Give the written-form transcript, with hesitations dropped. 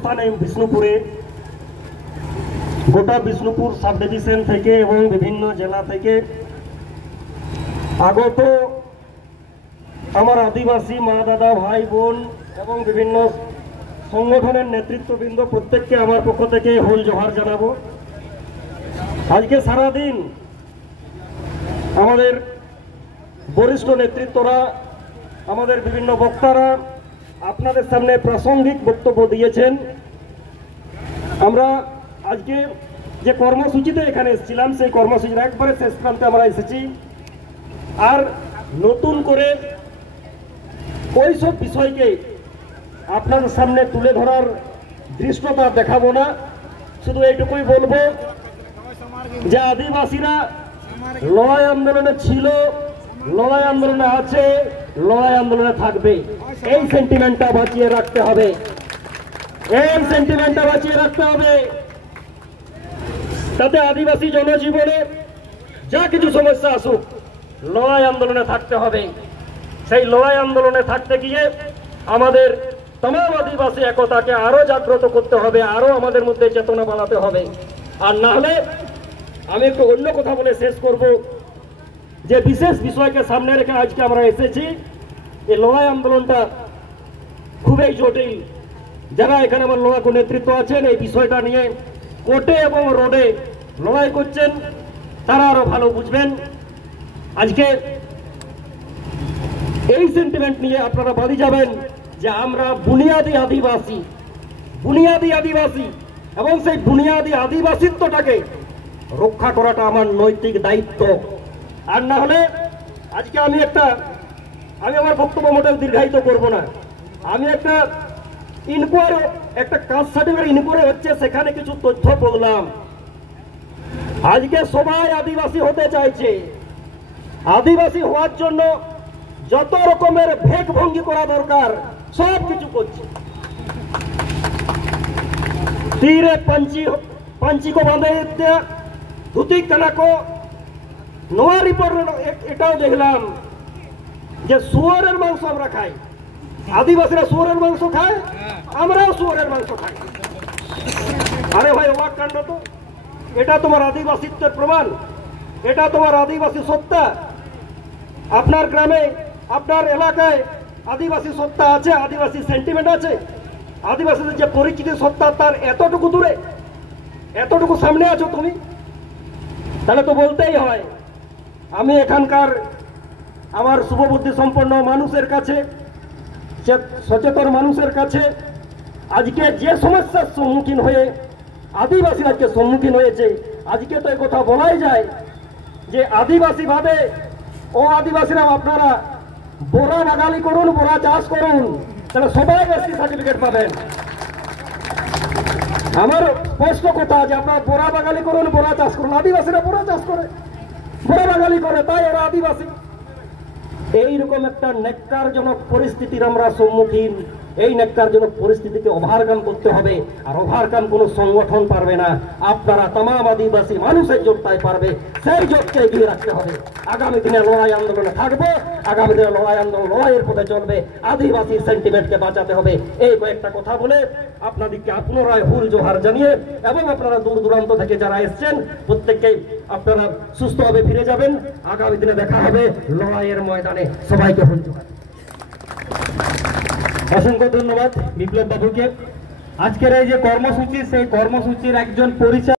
বিষ্ণুপুরে গোটা Bishnupur sub division থেকে এবং বিভিন্ন জেলা থেকে আগত আমার আদিবাসী মা দাদা ভাই বোন এবং বিভিন্ন সংগঠনের নেতৃত্ববৃন্দ প্রত্যেককে আমার পক্ষ থেকে হুল জোহার জানাবো। আজকে সারা দিন আমাদের বরিষ্ঠ নেতৃত্বরা আমাদের বিভিন্ন বক্তারা আপনাদের সামনে প্রাসঙ্গিক বক্তব্য দিয়েছেন। আমরা আজকে যে কর্মসূচিতে এখানে এসেছিলাম সেই কর্মসূচির একবারে শেষ প্রান্তে আমরা এসেছি। আর নতুন করে ওই সব বিষয়কে আপনাদের সামনে তুলে ধরার দৃষ্টতা দেখাবো না, শুধু এইটুকুই বলবো যে আদিবাসীরা লড়াই আন্দোলনে ছিল, লড়াই আন্দোলনে আছে, লড়াই আন্দোলনে থাকবে। এই সেন্টিমেন্টটা বাঁচিয়ে রাখতে হবে, এই সেন্টিমেন্টটা বাঁচিয়ে রাখতে হবে। তাতে আদিবাসী জনজীবনে যা কিছু সমস্যা আসুক, লড়াই আন্দোলনে থাকতে হবে। সেই লড়াই আন্দোলনে থাকতে গিয়ে আমাদের তমাম আদিবাসী একতাকে আরো জাগ্রত করতে হবে, আরো আমাদের মধ্যে চেতনা বাড়াতে হবে। আর না হলে আমি একটু অন্য কথা বলে শেষ করব যে বিশেষ বিষয়কে সামনে রেখে আজকে আমরা এসেছি। এই লড়াই আন্দোলনটা খুবই জটিল। যারা এখানে আমার লড়াকু নেতৃত্ব আছেন এই বিষয়টা নিয়ে কোর্টে এবং রোডে লড়াই করছেন, তারা আরো ভালো বুঝবেন। আজকে এই সেন্টিমেন্ট নিয়ে আপনারা বাড়ি যাবেন যে আমরা বুনিয়াদি আদিবাসী, বুনিয়াদি আদিবাসী, এবং সেই বুনিয়াদি আদিবাসিত্বটাকে রক্ষা করাটা আমার নৈতিক দায়িত্ব। আর না হলে আজকে আমি আমার বক্তব্য মোটেও দীর্ঘায়িত করব না। আমি একটা ইনকোয়ারি, একটা কাস্ট সার্টিফিকেট ইনকোয়ারি হচ্ছে, সেখানে কিছু তথ্য বললাম। আজকে সবাই আদিবাসী হতে চাইছে, আদিবাসী হওয়ার জন্য যত রকমের ভেক ভঙ্গি করা দরকার সব কিছু করছে। তীরে पंची को बांधे धुती कला को नवा रिपोर्ट এটাও দেখলাম যে শুয়োরের মাংস আমরা খাই। আদিবাসীরা শুয়োরের মাংস খায়, আমরাও শুয়োরের মাংস খাই। আরে ভাই অবাক কাণ্ড তো! এটা তোমার আদিবাসীত্বের প্রমাণ, এটা তোমার আদিবাসী সত্তা। আপনার গ্রামে আপনার এলাকায় আদিবাসী সত্তা আছে, আদিবাসী সেন্টিমেন্ট আছে, আদিবাসীদের যে পরিচিতি সত্তা তার এতটুকু দূরে, এতটুকু সামনে আছো তুমি, তাহলে তো বলতেই হয়। আমি এখানকার আমার শুভবুদ্ধি সম্পন্ন মানুষের কাছে, সচেতন মানুষের কাছে আজকে যে সমস্যার সম্মুখীন হয়ে আদিবাসীরা যে সম্মুখীন হয়েছে, আজকে তো কথা বলাই যায় যে আদিবাসী ভাবে ও আদিবাসীরা আপনারা বোরা বাগালি করুন, বোরা চাষ করুন, তাহলে সবাই এসটি সার্টিফিকেট পাবেন। আমার স্পষ্ট কথা যে আপনারা বোরা বাগালি করুন, বোরা চাষ করুন। আদিবাসীরা বোরা চাষ করে, বোরা বাগালি করে, তাই ওরা আদিবাসী। এইরকম একটা নেককারজনক পরিস্থিতির আমরা সম্মুখীন। এই নেককারজনক পরিস্থিতিকে ওভারকাম করতে হবে। আর ওভারকাম কোনো সংগঠন পারবে না, আপনারা তমাম আদিবাসী মানুষের জোটটাই পারবে। সেই জোটকে এগিয়ে রাখতে হবে। আগামী দিনে লড়াই আন্দোলনে থাকবো, আগামী দিনে লড়াই আন্দোলন লড়াইয়ের পথে চলবে। আদিবাসী সেন্টিমেন্টকে বাঁচাতে হবে। এই কয়েকটা কথা বলে আপনাদেরকে পুনরায় হুল জোহার জানিয়ে, এবং আপনারা দূর দূরান্ত থেকে যারা এসছেন প্রত্যেককে আপনারা সুস্থভাবে ফিরে যাবেন। আগামী দিনে দেখা হবে লড়াইয়ের ময়দানে। সবাইকে হুল জোহার। অসংখ্য ধন্যবাদ বিপ্লব বাবুকে। আজকের এই যে কর্মসূচি, সেই কর্মসূচির একজন পরিচয়